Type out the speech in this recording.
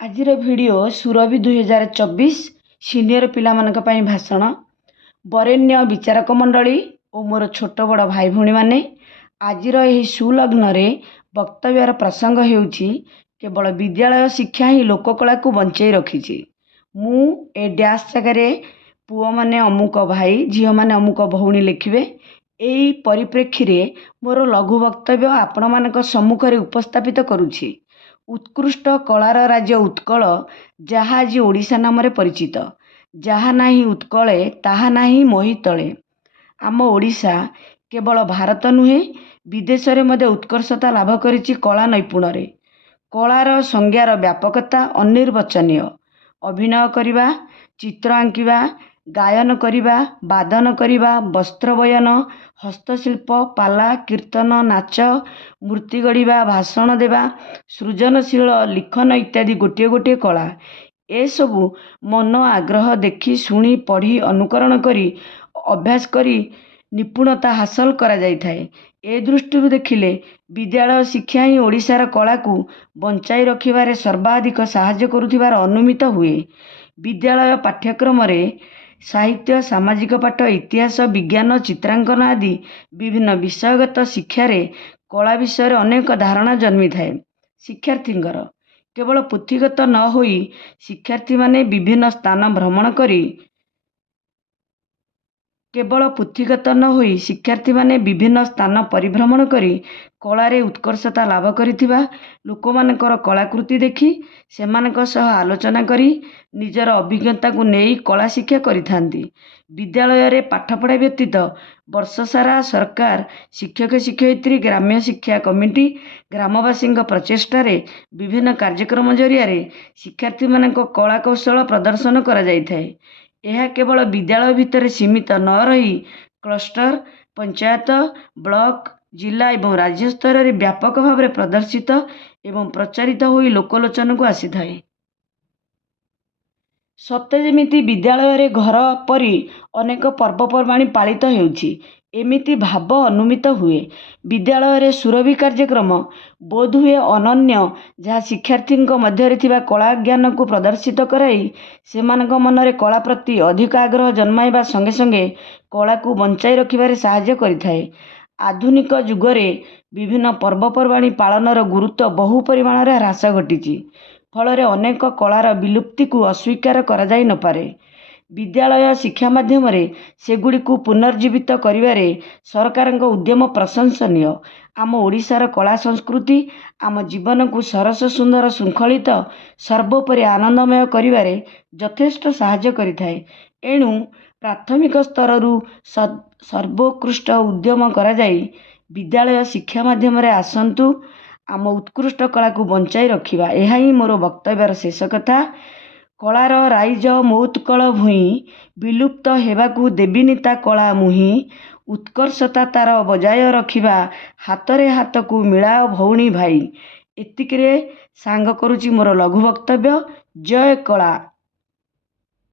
ଆଜିର video Surabhi 2024 senior ପିଲାମାନଙ୍କ ପାଇଁ ଭାଷଣ। ବରେଣ୍ୟ ବିଚାରକ ମଣ୍ଡଳୀ ଓ ମୋର ଛୋଟ ବଡ଼ ଭାଇ ଭଉଣୀମାନେ, ଆଜିର ଏହି ସୁଲଗ୍ନରେ ବକ୍ତବ୍ୟର ପ୍ରସଙ୍ଗ ହେଉଛି କେବଳ ବିଦ୍ୟାଳୟ ଶିକ୍ଷା ହିଁ ଲୋକକଳାକୁ ବଞ୍ଚେଇ ରଖିଛି। ମୁଁ ଏ ଡ୍ୟାସ୍ ଜାଗାରେ ପୁଅମାନେ ଅମୁକ ଭାଇ, ଝିଅମାନେ ଅମୁକ ଭଉଣୀ ଲେଖିବେ। ଏହି ପରିପ୍ରେକ୍ଷୀରେ ମୋର ଲଘୁ ବକ୍ତବ୍ୟ ଆପଣମାନଙ୍କ ସମ୍ମୁଖରେ ଉପସ୍ଥାପିତ କରୁଛି। ଉତ୍କୃଷ୍ଟ କଳାର ରାଜ୍ୟ ଉତ୍କଳ, ଯାହା ଆଜି ଓଡ଼ିଶା ନାମରେ ପରିଚିତ। ଯାହା ନାହିଁ ଉତ୍କଳେ ତାହା ନାହିଁ ମହୀତଳେ। ଆମ ଓଡ଼ିଶା କେବଳ ଭାରତ ନୁହେଁ, ବିଦେଶରେ ମଧ୍ୟ ଉତ୍କର୍ଷତା ଲାଭ କରିଛି କଳା ନୈପୁଣ୍ୟରେ। କଳାର ସଂଜ୍ଞାର ବ୍ୟାପକତା ଅନିର୍ବଚନୀୟ। ଅଭିନୟ କରିବା, ଚିତ୍ର ଆଙ୍କିବା, ଗାୟନ କରିବା, ବାଦନ କରିବା, ବସ୍ତ୍ର ବୟନ, ହସ୍ତଶିଳ୍ପ, ପାଲା, କୀର୍ତ୍ତନ, ନାଚ, ମୂର୍ତ୍ତି ଗଢ଼ିବା, ଭାଷଣ ଦେବା, ସୃଜନଶୀଳ ଲିଖନ ଇତ୍ୟାଦି ଗୋଟିଏ ଗୋଟିଏ କଳା। ଏସବୁ ମନ ଆଗ୍ରହ ଦେଖି, ଶୁଣି, ପଢ଼ି, ଅନୁକରଣ କରି, ଅଭ୍ୟାସ କରି ନିପୁଣତା ହାସଲ କରାଯାଇଥାଏ। ଏ ଦୃଷ୍ଟିରୁ ଦେଖିଲେ ବିଦ୍ୟାଳୟ ଶିକ୍ଷା ହିଁ ଓଡ଼ିଶାର କଳାକୁ ବଞ୍ଚାଇ ରଖିବାରେ ସର୍ବାଧିକ ସାହାଯ୍ୟ କରୁଥିବାର ଅନୁମିତ ହୁଏ। ବିଦ୍ୟାଳୟ ପାଠ୍ୟକ୍ରମରେ ସାହିତ୍ୟ, ସାମାଜିକ ପାଠ, ଇତିହାସ, ବିଜ୍ଞାନ, ଚିତ୍ରାଙ୍କନ ଆଦି ବିଭିନ୍ନ ବିଷୟଗତ ଶିକ୍ଷାରେ କଳା ବିଷୟରେ ଅନେକ ଧାରଣା ଜନ୍ମିଥାଏ। ଶିକ୍ଷାର୍ଥୀଙ୍କର କେବଳ ପୁଥିଗତ ନ ହୋଇ ଶିକ୍ଷାର୍ଥୀମାନେ ବିଭିନ୍ନ ସ୍ଥାନ ପରିଭ୍ରମଣ କରି କଳାରେ ଉତ୍କର୍ଷତା ଲାଭ କରିଥିବା ଲୋକମାନଙ୍କର କଳାକୃତି ଦେଖି ସେମାନଙ୍କ ସହ ଆଲୋଚନା କରି ନିଜର ଅଭିଜ୍ଞତାକୁ ନେଇ କଳା ଶିକ୍ଷା କରିଥାନ୍ତି। ବିଦ୍ୟାଳୟରେ ପାଠପଢ଼ା ବ୍ୟତୀତ ବର୍ଷସାରା ସରକାର, ଶିକ୍ଷକ ଶିକ୍ଷୟିତ୍ରୀ, ଗ୍ରାମ୍ୟ ଶିକ୍ଷା କମିଟି, ଗ୍ରାମବାସୀଙ୍କ ପ୍ରଚେଷ୍ଟାରେ ବିଭିନ୍ନ କାର୍ଯ୍ୟକ୍ରମ ଜରିଆରେ ଶିକ୍ଷାର୍ଥୀମାନଙ୍କ କଳା କୌଶଳ ପ୍ରଦର୍ଶନ କରାଯାଇଥାଏ। ଏହା କେବଳ ବିଦ୍ୟାଳୟ ଭିତରେ ସୀମିତ ନ ରହି କ୍ଲଷ୍ଟର, ପଞ୍ଚାୟତ, ବ୍ଲକ, ଜିଲ୍ଲା ଏବଂ ରାଜ୍ୟ ସ୍ତରରେ ବ୍ୟାପକ ଭାବରେ ପ୍ରଦର୍ଶିତ ଏବଂ ପ୍ରଚାରିତ ହୋଇ ଲୋକଲୋଚନକୁ ଆସିଥାଏ। ସତେ ଯେମିତି ବିଦ୍ୟାଳୟରେ ଘର ପରି ଅନେକ ପର୍ବପର୍ବାଣି ପାଳିତ ହେଉଛି, ଏମିତି ଭାବ ଅନୁମିତ ହୁଏ। ବିଦ୍ୟାଳୟରେ ସୁରଭି କାର୍ଯ୍ୟକ୍ରମ ବୋଧହୁଏ ଅନନ୍ୟ, ଯାହା ଶିକ୍ଷାର୍ଥୀଙ୍କ ମଧ୍ୟରେ ଥିବା କଳା ଜ୍ଞାନକୁ ପ୍ରଦର୍ଶିତ କରାଇ ସେମାନଙ୍କ ମନରେ କଳା ପ୍ରତି ଅଧିକ ଆଗ୍ରହ ଜନ୍ମାଇବା ସଙ୍ଗେ ସଙ୍ଗେ କଳାକୁ ବଞ୍ଚାଇ ରଖିବାରେ ସାହାଯ୍ୟ କରିଥାଏ। ଆଧୁନିକ ଯୁଗରେ ବିଭିନ୍ନ ପର୍ବପର୍ବାଣି ପାଳନର ଗୁରୁତ୍ୱ ବହୁ ପରିମାଣରେ ହ୍ରାସ ଘଟିଛି। ଫଳରେ ଅନେକ କଳାର ବିଲୁପ୍ତିକୁ ଅସ୍ୱୀକାର କରାଯାଇ ନପାରେ। ବିଦ୍ୟାଳୟ ଶିକ୍ଷା ମାଧ୍ୟମରେ ସେଗୁଡ଼ିକୁ ପୁନର୍ଜୀବିତ କରିବାରେ ସରକାରଙ୍କ ଉଦ୍ୟମ ପ୍ରଶଂସନୀୟ। ଆମ ଓଡ଼ିଶାର କଳା ସଂସ୍କୃତି ଆମ ଜୀବନକୁ ସରସ, ସୁନ୍ଦର, ଶୃଙ୍ଖଳିତ, ସର୍ବୋପରି ଆନନ୍ଦମୟ କରିବାରେ ଯଥେଷ୍ଟ ସାହାଯ୍ୟ କରିଥାଏ। ଏଣୁ ପ୍ରାଥମିକ ସ୍ତରରୁ ସର୍ବୋତ୍କୃଷ୍ଟ ଉଦ୍ୟମ କରାଯାଇ ବିଦ୍ୟାଳୟ ଶିକ୍ଷା ମାଧ୍ୟମରେ ଆସନ୍ତୁ ଆମ ଉତ୍କୃଷ୍ଟ କଳାକୁ ବଞ୍ଚାଇ ରଖିବା। ଏହା ହିଁ ମୋର ବକ୍ତବ୍ୟର ଶେଷ କଥା। କଳାର ରାଇଜ ମୋଉତ୍କଳ ଭୂଇଁ, ବିଲୁପ୍ତ ହେବାକୁ ଦେବିନି ତା କଳା ମୁହିଁ। ଉତ୍କର୍ଷତା ତାର ବଜାୟ ରଖିବା, ହାତରେ ହାତକୁ ମିଳାଅ ଭଉଣୀ ଭାଇ। ଏତିକିରେ ସାଙ୍ଗ କରୁଛି ମୋର ଲଘୁ ବକ୍ତବ୍ୟ। ଜୟ କଳା।